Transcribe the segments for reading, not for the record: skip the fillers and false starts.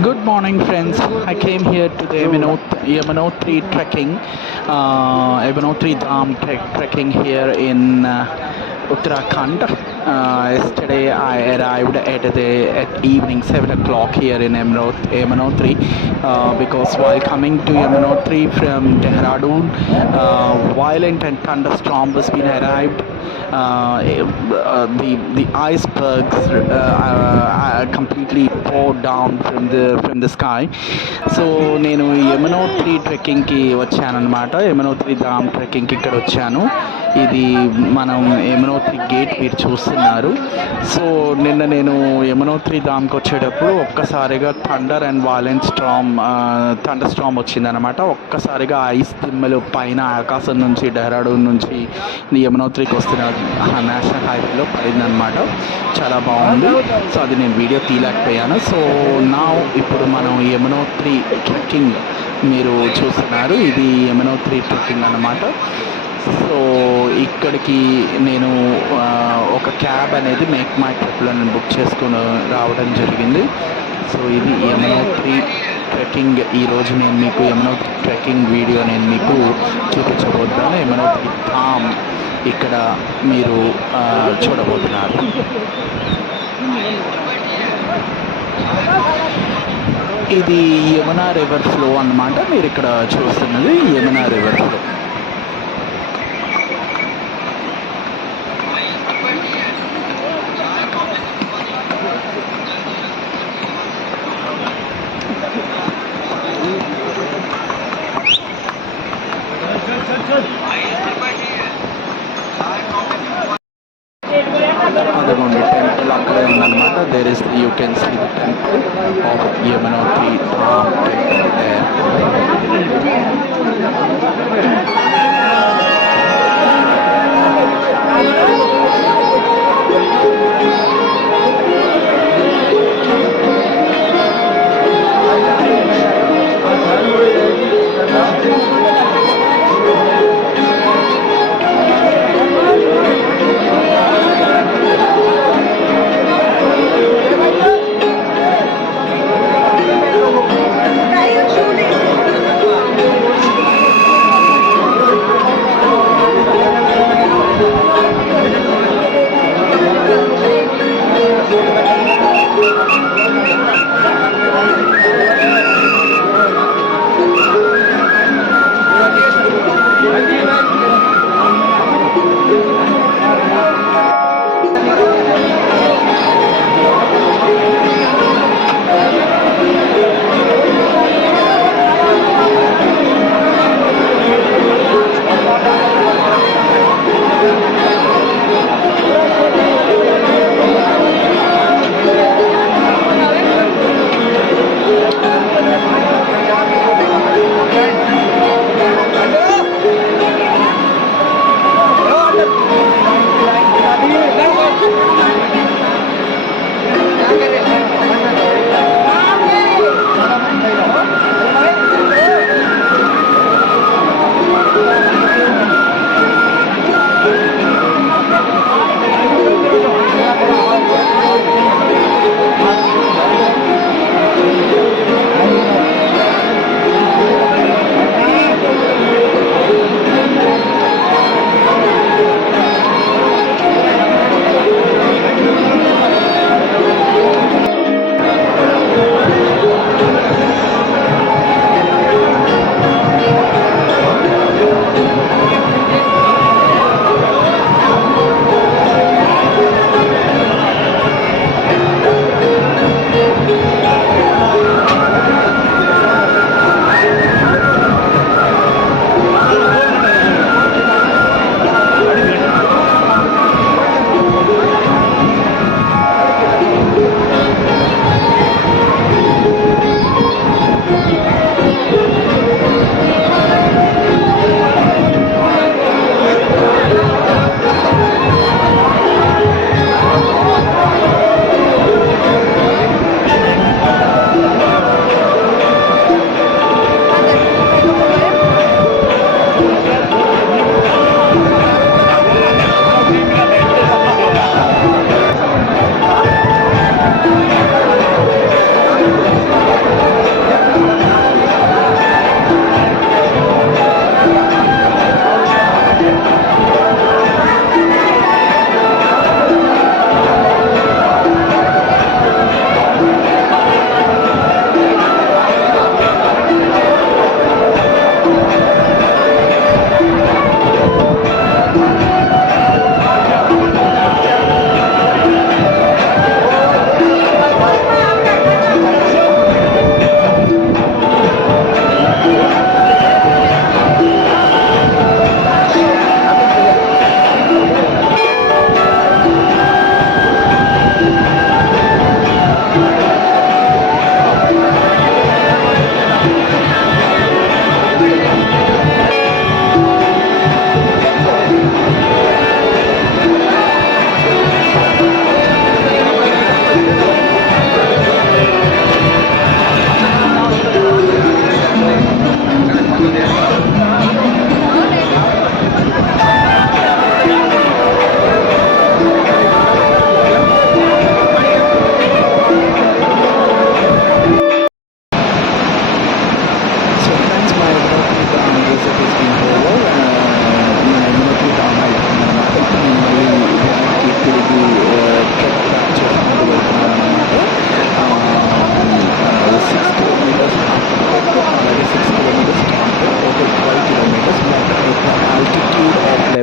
Good morning, friends. I came here to the Yamunotri trekking, Yamunotri Dham trekking here in Uttarakhand. Yesterday I arrived at evening 7 o'clock here in Yamunotri because while coming to Yamunotri from Dehradun, violent and thunderstorm was been arrived. The icebergs completely poured down from the sky. So నేను యమునోత్రి ట్రెక్కింగ్కి వచ్చానమాట. యమునోత్రి ధామ్ ట్రెక్కింగ్కి ఇక్కడ వచ్చాను. ఇది మనం Yamunotri gate మీరు చూస్తున్నారు. So నిన్న నేను యమునోత్రి ధామ్కి వచ్చేటప్పుడు ఒక్కసారిగా థండర్ స్ట్రామ్ వచ్చిందనమాట. ఒక్కసారిగా ఐస్ తిమ్మలు పైన ఆకాశం నుంచి డెహ్రాడూన్ నుంచి యమునోత్రికి వస్తున్న నేషనల్ హైవేలో పడిందనమాట. చాలా బాగుంది. సో అది నేను వీడియో తీయలేకపోయాను. సో నా ఇప్పుడు మనం యమునోత్రి ట్రెక్కింగ్ మీరు చూస్తున్నారు. ఇది యమునోత్రి ట్రెక్కింగ్ అనమాట. సో ఇక్కడికి నేను ఒక క్యాబ్ అనేది మేక్ మై ట్రిప్లో నేను బుక్ చేసుకుని రావడం జరిగింది. సో ఇది యమునోత్రి ట్రెక్కింగ్. ఈరోజు నేను మీకు యమునోత్రి ట్రెక్కింగ్ వీడియో నేను మీకు చూపించబోతున్నాను. యమునోత్రి ధామ్ ఇక్కడ మీరు చూడబోతున్నారు. ఇది యమునా రివర్ ఫ్లో అన్నమాట. మీరు ఇక్కడ చూస్తున్నది యమునా రివర్ ఫ్లో. అదిగోండి టెంపుల్ అక్కడే ఉందన్నమాట. There is you can see the temple of Yamunotri Dham temple there.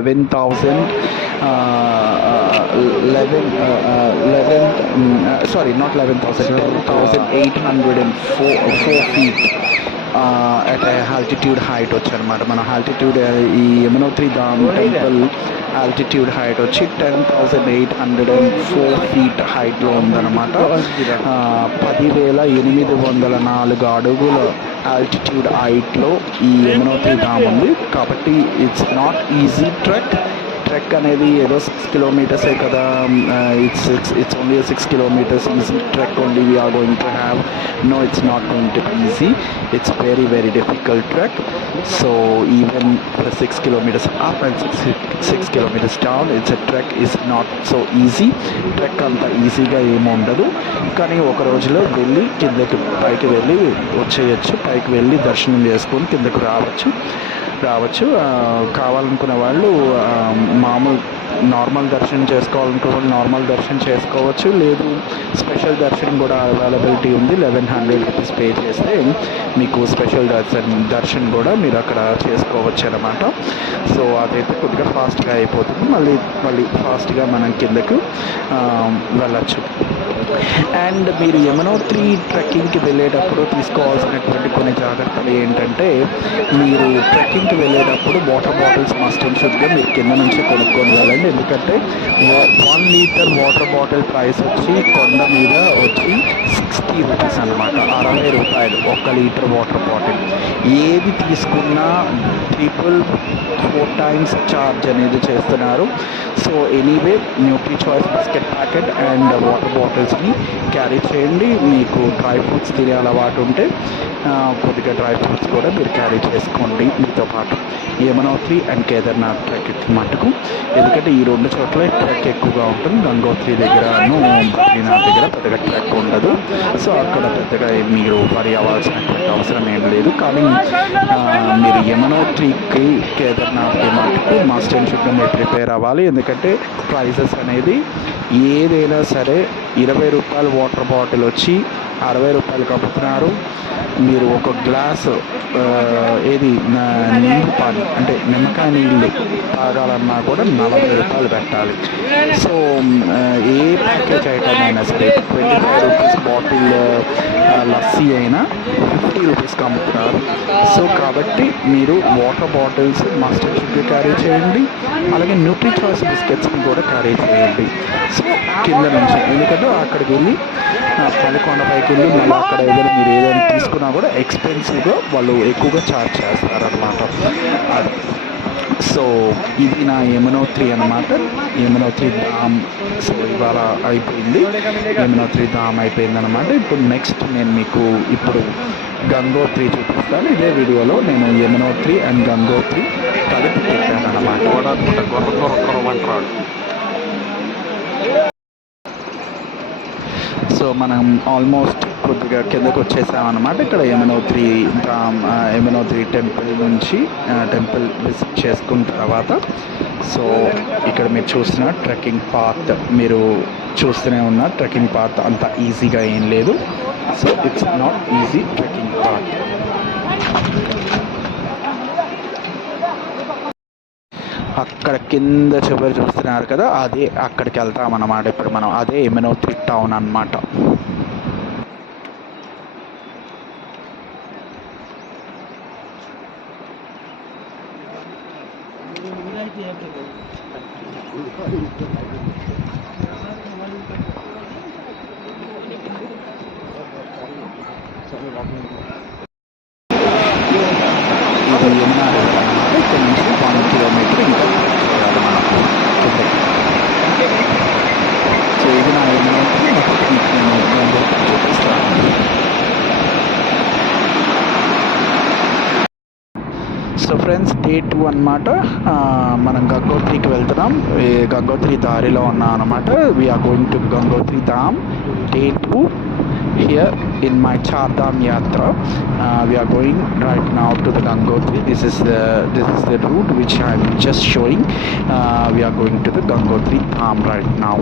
11,000 sorry, not 11,000, 10,804 feet at a altitude height వచ్చనమాట. మన altitude ఈ Yamunotri Dham temple altitude height వచ్చి 10,804 ఫీట్ హైట్లో ఉందన్నమాట. 10,804 అడుగుల ఆల్టిట్యూడ్ హైట్లో ఈ యమునోత్రి ధామ్ ఉంది. కాబట్టి ఇట్స్ నాట్ ఈజీ ట్రెక్ అనేది ఏదో 6 కిలోమీటర్సే కదా, it's only 6 kilometers easy trek only we are going to have. No, it's not going to be easy. It's very very difficult trek. So even 6 kilometers up and 6 kilometers down, it's a trek is not so easy. Trek అంత ఈజీగా ఏమి ఉండదు, కానీ ఒక రోజులో వెళ్ళి పైకి వెళ్ళి వచ్చేయచ్చు. పైకి వెళ్ళి దర్శనం చేసుకొని కిందకు రావచ్చు. కావాలనుకునే వాళ్ళు నార్మల్ దర్శనం చేసుకోవాలనుకునే వాళ్ళు నార్మల్ దర్శనం చేసుకోవచ్చు. లేదు, స్పెషల్ దర్శనం కూడా అవైలబిలిటీ ఉంది. 1,100 రూపీస్ పే చేస్తే మీకు స్పెషల్ దర్శనం కూడా మీరు అక్కడ చేసుకోవచ్చు అన్నమాట. సో అదైతే కొద్దిగా ఫాస్ట్గా అయిపోతుంది. మళ్ళీ ఫాస్ట్గా మనం కిందకు వెళ్ళచ్చు. అండ్ మీరు యమునోత్రి ట్రెక్కింగ్కి వెళ్ళేటప్పుడు తీసుకోవాల్సినటువంటి కొన్ని జాగ్రత్తలు ఏంటంటే, మీరు ట్రెక్కింగ్కి వెళ్ళేటప్పుడు వాటర్ బాటిల్స్ మస్ట్ అండ్ షుడ్గా మీరు కింద నుంచి కొనుక్కొని వెళ్ళండి. ఎందుకంటే 1 లీటర్ వాటర్ బాటిల్ ప్రైస్ వచ్చి కొండ మీద వచ్చి 60 రూపీస్ అనమాట, 60 రూపాయలు 1 లీటర్ వాటర్ బాటిల్. ఏది తీసుకున్నా 4 times ఛార్జ్ అనేది చేస్తున్నారు. So anyway, Nutri Choice biscuit packet and water బాటిల్స్ని క్యారీ చేయండి. మీకు డ్రై ఫ్రూట్స్ తినే అలవాటు ఉంటే కొద్దిగా డ్రై ఫ్రూట్స్ కూడా మీరు క్యారీ చేసుకోండి మీతో పాటు. యమునోత్రి అండ్ కేదార్నాథ్ ట్రెక్ మటుకు, ఎందుకంటే ఈ 2 చోట్ల ట్రెక్ ఎక్కువగా ఉంటుంది. గంగోత్రి దగ్గరను బద్రీనాథ్ దగ్గర పెద్దగా ట్రెక్ ఉండదు. సో అక్కడ పెద్దగా మీరు వరి అవ్వాల్సినటువంటి అవసరం ఏం లేదు. కానీ మీరు యమునోత్రికి కేదార్నాథ్కి మటుకు మస్ట్ అండ్ షుడ్గా మీరు ప్రిపేర్ అవ్వాలి. ఎందుకంటే ప్రైజెస్ అనేది ఏదైనా సరే 20 రూపాయల వాటర్ బాటిల్ వచ్చి 60 రూపాయలకు అమ్ముతున్నారు. మీరు ఒక గ్లాసు నీళ్ళు పాలు అంటే నిమ్మకాయ నీళ్ళు తాగాలన్నా కూడా 40 రూపాయలు పెట్టాలి. సో ఏ ప్యాకేజ్ ఐటమ్ అయినా సరే 25 రూపీస్ బాటిల్ లస్సీ అయినా 50 రూపీస్కి అమ్ముతున్నారు. సో కాబట్టి మీరు వాటర్ బాటిల్స్ మస్ట్ అండ్ షుడ్గా క్యారీ చేయండి. అలాగే న్యూట్రీ చాయిస్ బిస్కెట్స్ని కూడా క్యారీ చేయండి. సో కింద నుంచి, ఎందుకంటే అక్కడికి వెళ్ళి పైకి వెళ్ళి మళ్ళీ అక్కడ ఏదైనా మీరు ఏదైనా తీసుకున్నా కూడా ఎక్స్పెన్సివ్గా వాళ్ళు ఎక్కువగా ఛార్జ్ చేస్తారనమాట. అది సో ఇది నా యమునోత్రి అనమాట, యమునోత్రి ధామ్. సో ఇవాళ అయిపోయింది, యమునోత్రి ధామ్ అయిపోయిందనమాట. ఇప్పుడు నెక్స్ట్ నేను మీకు ఇప్పుడు గంగోత్రి చూపిస్తాను. ఇదే వీడియోలో నేను యమునోత్రి అండ్ గంగోత్రి కలిపి పెట్టాను అనమాట. సో మనం ఆల్మోస్ట్ కొద్దిగా కిందకు వచ్చేసామన్నమాట. ఇక్కడ యమునోత్రి టెంపుల్ నుంచి టెంపుల్ విజిట్ చేసుకున్న తర్వాత, సో ఇక్కడ మీరు చూస్తున్న ట్రెక్కింగ్ పాత్, మీరు చూస్తూనే ఉన్న ట్రెక్కింగ్ పాత్ అంత ఈజీగా ఏం లేదు. So it's not easy trekking path. అక్కడ కింద చివరి చూస్తున్నారు కదా, అదే అక్కడికి వెళ్తామన్నమాట. ఇప్పుడు మనం అదే యమునోత్రి టౌన్ అన్నమాట. ఇది యమునా రివర్ అన్నమాట. ఇక్కడ నుంచి 1 కిలోమీటర్ ఇంకా చేయాలి మనం కిందకి. సో ఇది నా యమునోత్రి చూపిస్తాను. సో ఫ్రెండ్స్, డే 2 అనమాట. మనం గంగోత్రికి వెళ్తున్నాం. గంగోత్రి దారిలో ఉన్నాం అనమాట. We are going to Gangotri Dham day 2 here in my Chardham Yatra. We are going right now to the Gangotri. This is the route which I am just showing. We are going to the Gangotri Dham right now.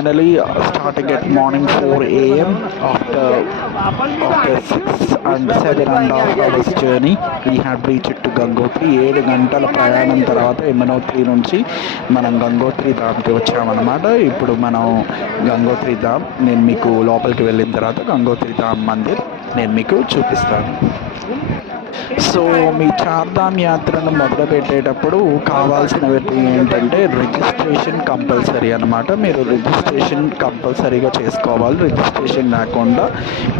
finally starting at morning 4 a.m. after 6 and 7.5 hours journey we had reached to Gangotri. 7 గంటల ప్రయాణం తర్వాత యమునోత్రి నుంచి మనం గంగోత్రి ధామ్కి వచ్చామన్నమాట. ఇప్పుడు మనం గంగోత్రి ధామ్ నేను మీకు లోపలికి వెళ్ళిన తర్వాత గంగోత్రి ధామ్ మందిర్ నేను మీకు చూపిస్తాను. సో మీ చార్ధామ్ యాత్రను మొదలుపెట్టేటప్పుడు కావాల్సినవి ఏంటంటే రిజిస్ట్రేషన్ కంపల్సరీ అనమాట. మీరు రిజిస్ట్రేషన్ కంపల్సరీగా చేసుకోవాలి. రిజిస్ట్రేషన్ లేకుండా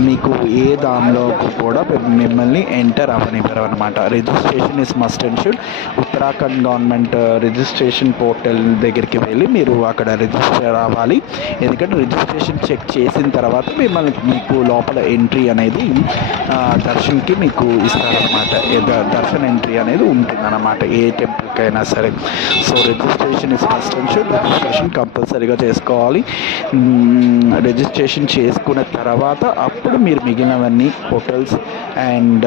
మీకు ఏ దానిలో కూడా మిమ్మల్ని ఎంటర్ అవ్వనివ్వరు అనమాట. Registration is must and should. Uttarakhand government registration portal దగ్గరికి వెళ్ళి మీరు అక్కడ రిజిస్టర్ అవ్వాలి. ఎందుకంటే రిజిస్ట్రేషన్ చెక్ చేసిన తర్వాత మీకు లోపల ఎంట్రీ అనేది దర్శన్కి మీకు ఇస్తారనమాట. దర్శన్ ఎంట్రీ అనేది ఉంటుందన్నమాట ఏ టెంపుల్కి అయినా సరే. So registration is must and should. Registration కంపల్సరీగా చేసుకోవాలి. రిజిస్ట్రేషన్ చేసుకున్న తర్వాత అప్పుడు మీరు మిగిలినవన్నీ hotels and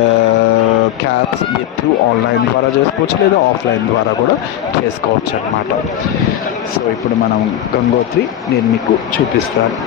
cabs through online ద్వారా చేసుకోవచ్చు, లేదా ఆఫ్లైన్ ద్వారా కూడా చేసుకోవచ్చు అనమాట. సో ఇప్పుడు మనం గంగోత్రి నేను మీకు చూపిస్తాను.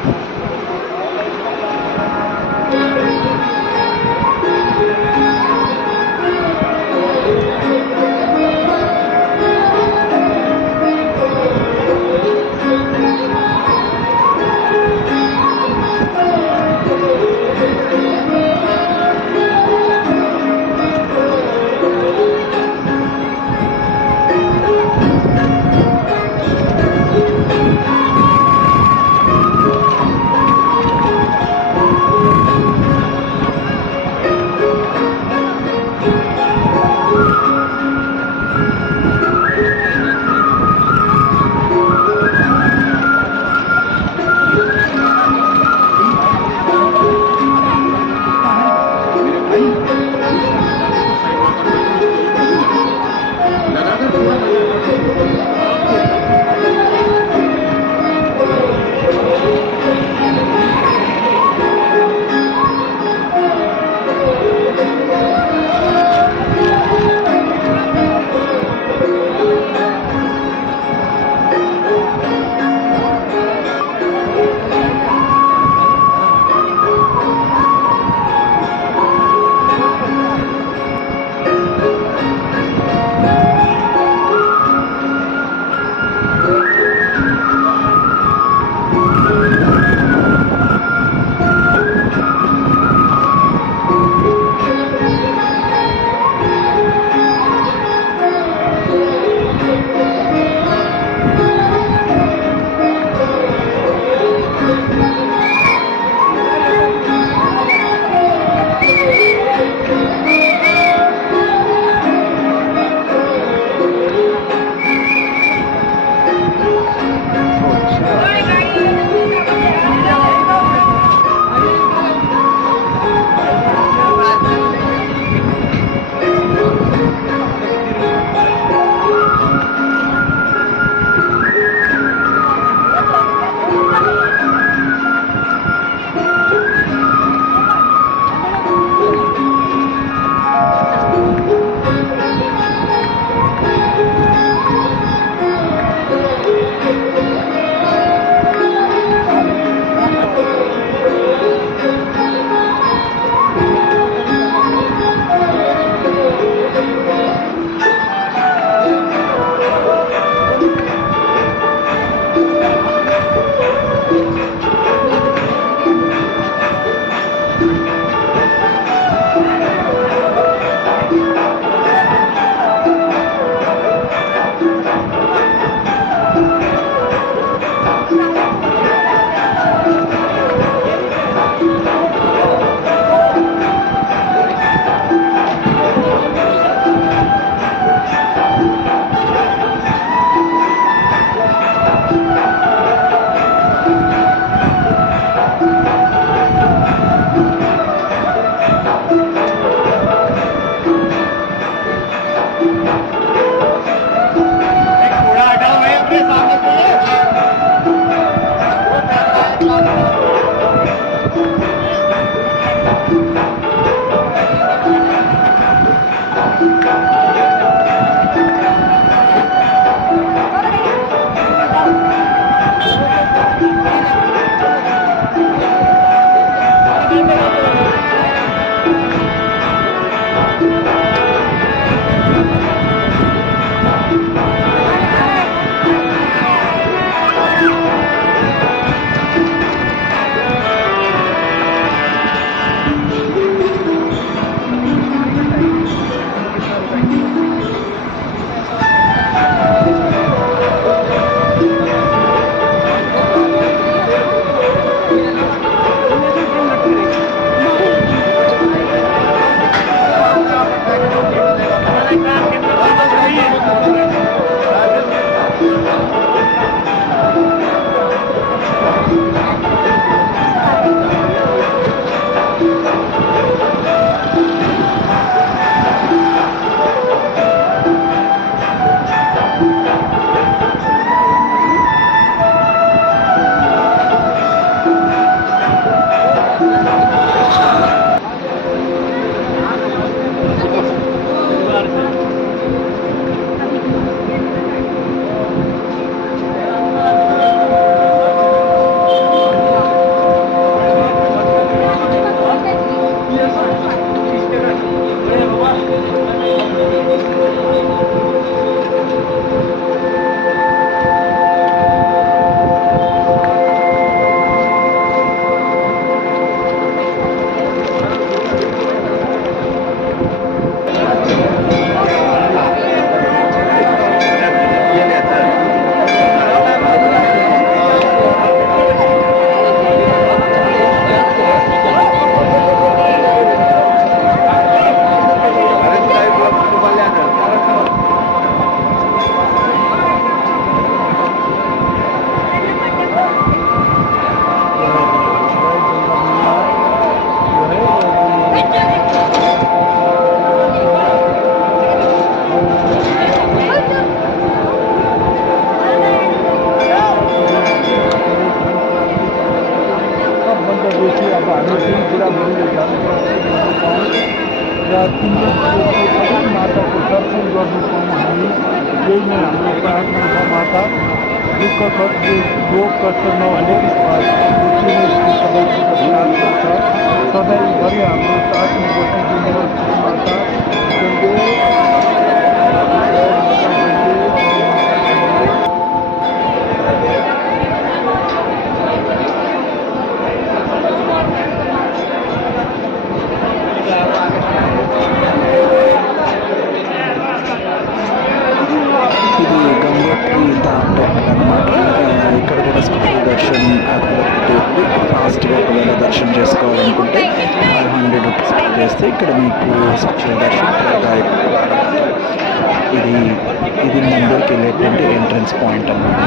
र तिम्रो पनि माताको दर्शन गर्नु पाऊँ हामी, यही नै हाम्रो प्रार्थना छ माता। दुःख कष्ट रोग कष्ट नहोस्, त्यो नै सबैको प्रार्थना छ। सधैँभरि हाम्रो साथमा बसिदिनुहोस् माता। ఇది గంగోత్రి ధామ్ టెంపుల్ అనమాట. ఇక్కడ కూడా స్పెషల్ దర్శన్ అవైలబిలిటీ ఉంది. ఫాస్ట్గా ఒకవేళ దర్శనం చేసుకోవాలనుకుంటే 500 రూపీస్ పే చేస్తే ఇక్కడ మీకు స్పెషల్ దర్శనం త్వరగా అయిపోతుంది. ఇది ఇది మందిర్కి వెళ్ళేటువంటి ఎంట్రన్స్ పాయింట్ అన్నమాట.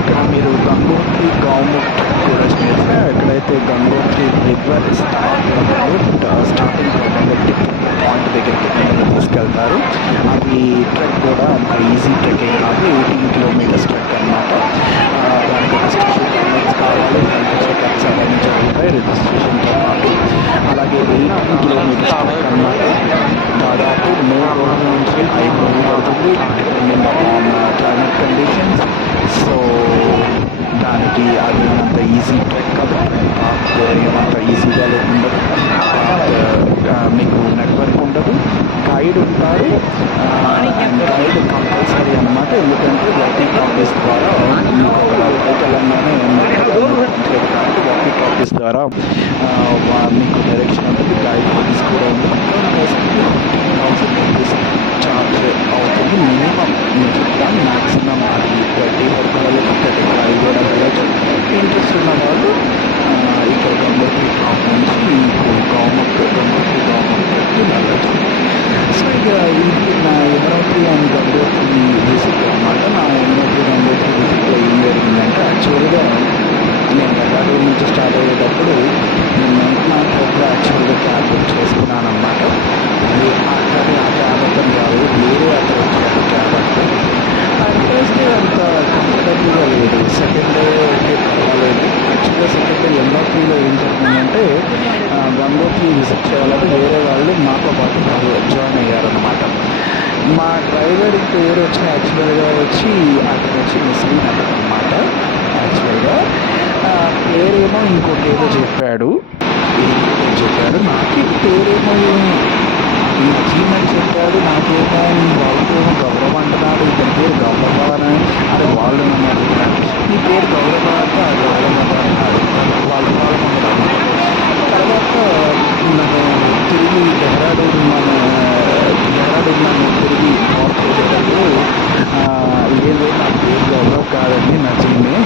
ఇక్కడ మీరు గంగోత్రి గౌముఖ్ ట్రెక్ కూడా చేయొచ్చు. ఎక్కడైతే గంగోత్రి రివర్ స్టార్టింగ్ పాయింట్ దగ్గరికి మిమ్మల్ని తీసుకెళ్తారు. అది ట్రెక్ కూడా అంత ఈజీ ట్రెక్కింగ్ కాదు, 18 కిలోమీటర్స్ ట్రెక్ అనమాట. దానికి ఒక స్పెషల్ పర్మిట్స్ కావాలి, హెల్త్ చెకప్స్ అవన్నీ జరుగుతాయి రిజిస్ట్రేషన్తో పాటు. అలాగే 18 కిలోమీటర్స్ ట్రెక్ అనమాట. దాదాపు 3 రోజుల నుంచి 5 రోజులు పడుతుంది depending upon climate conditions. So దానికి అది అంత ఈజీ ట్రెక్ కాదు. పాత్ ఏమంత ఈజీగా ఉండదు. మీకు నెట్వర్క్ ఉండదు, గైడ్ ఉంటారు. గైడ్ కంపల్సరీ అనమాట. ఎందుకంటే వాకింగ్ టాకీస్ ద్వారా మీకు ఒక తెలంగాణ కాబట్టి వాకింగ్ టాకీస్ ద్వారా మీకు డైరెక్షన్ ఉంటుంది. గైడ్ ఫీస్ కూడా ఉంటుంది. ₹15,000 ఛార్జ్ అవుతుంది మినిమం. నేను చెప్తాను మ్యాక్సిమం అది 30 వరకు వెళ్ళచ్చు, 35 కూడా వెళ్ళచ్చు. ఇంట్రెస్ట్ ఉన్న వాళ్ళు ఇక్కడ గంగోత్రి టాప్ నుంచి గంగోత్రి వెళ్ళచ్చు. సో ఇక ఇది నా యమునోత్రి అండ్ గంగోత్రి విజిట్ అనమాట. నా యమునోత్రి గంగోత్రి విజిట్లో ఏం జరిగిందంటే, యాక్చువల్గా నేను డెహ్రాడూన్ నుంచి స్టార్ట్ అయ్యేటప్పుడు నేను 9th మంత్ యాక్చువల్గా క్యాబ్ బుక్ చేసుకున్నాను అనమాట. కానీ ఆ క్యాబ్ అతను కాదు, వేరే అతను వచ్చాడు క్యాబ్ అంటే. ఫస్ట్ డే అంత కంఫర్టబుల్గా లేదు, సెకండ్ డే ఓకే పర్వాలేదు. యాక్చువల్గా సెకండ్ డే యమునోత్రిలో ఏం జరిగిందంటే, గంగోత్రి విజిట్ చేయాలని వేరే వాళ్ళు మాతో పాటు జాయిన్ అయ్యారనమాట. మా డ్రైవర్ పేరు వచ్చి యాక్చువల్గా అతను వచ్చి ముస్లిం అనమాట. యాక్చువల్గా పేరేమో ఇంకోటి ఏదో చెప్పాడు. నాకు పేరేమో నజీమ్ అని చెప్పాడు. నాకేమో వాళ్ళకేమో గౌరవం అంటున్నాడు. ఇతని పేరు గౌరవ అని. అరే వాళ్ళు నన్ను అడుగుతున్నాడు, నీ పేరు గౌరవ అంటే ఆ గౌరవ అన్నాడు. వాళ్ళు తర్వాత నన్ను తిరిగి డెహ్రాడూన్ నన్ను తిరిగి డ్రాప్ చేసేటప్పుడు లేదు నా పేరు గౌరవ్ కాదండి నజీమే,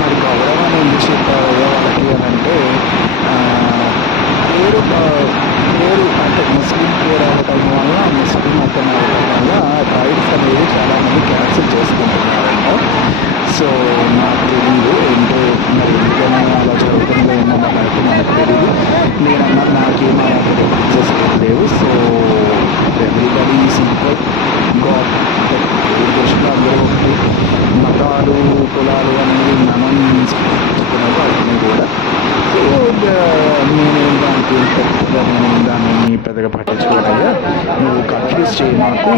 మరి గౌరవాన్ని ఎందుకు చెప్పారు వాళ్ళకి అని అంటే, పేరు అంటే ముస్లిం పేరు అవ్వటం వల్ల, ముస్లిం అతను అవ్వటం వల్ల రైడ్స్ అనేది చాలామంది క్యాన్సిల్ చేసుకుంటున్నారంట. సో నాకు తెలియదు ఏంటో, మరి ఎందుకైనా అలా జరుగుతుందో ఏమో మనకు తెలియదు. నేనన్నా నాకేమో డిఫరెన్సెస్ లేవు. So everybody is equal. God దేవుడి దృష్టిలో అందరూ ఒకటి. మతాలు కులాలు అనేది మనం సృష్టించుకున్నది అవన్నీ కూడా. సో నేనేం దాన్ని పెద్దగా పట్టించుకోవయ్యా, నువ్వు కన్ఫ్యూజ్ చేయి నాకు.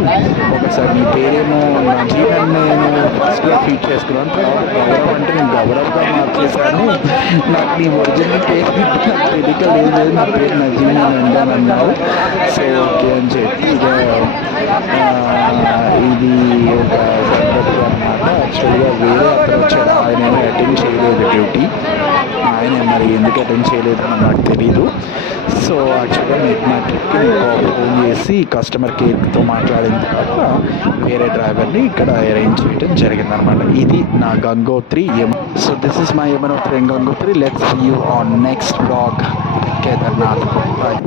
ఒకసారి నీ పేరేమో నజీమ్ అని నేను ఫస్ట్లో ఫీడ్ చేసుకున్నాను, తర్వాత గౌరవ్ అంటే నేను గౌరవ్గా మార్చేశాను. నాకు నీ ఒరిజినల్ పేరు నాకు తెలియక లేదు, నా పేరు నజీమ్ అని అన్నాను. సో ఓకే అని చెప్పి ఇక ఇది ఒక సంగతి అనమాట. యాక్చువల్గా వేరే అతను వచ్చాడు, ఆయన ఏమో అటెండ్ చేయలేదు డ్యూటీ. ఆయన మరి ఎందుకు అటెండ్ చేయలేదు అని నాకు తెలీదు. సో యాక్చువల్గా మీకు మా ట్రిప్కి నేను ఫోన్ చేసి కస్టమర్ కేర్తో మాట్లాడిన తర్వాత వేరే డ్రైవర్ని ఇక్కడ అరేంజ్ చేయడం జరిగిందనమాట. ఇది నా Gangotri. So this is my Yamunotri and Gangotri. Let's see you on next blog. Kedarnath. Bye.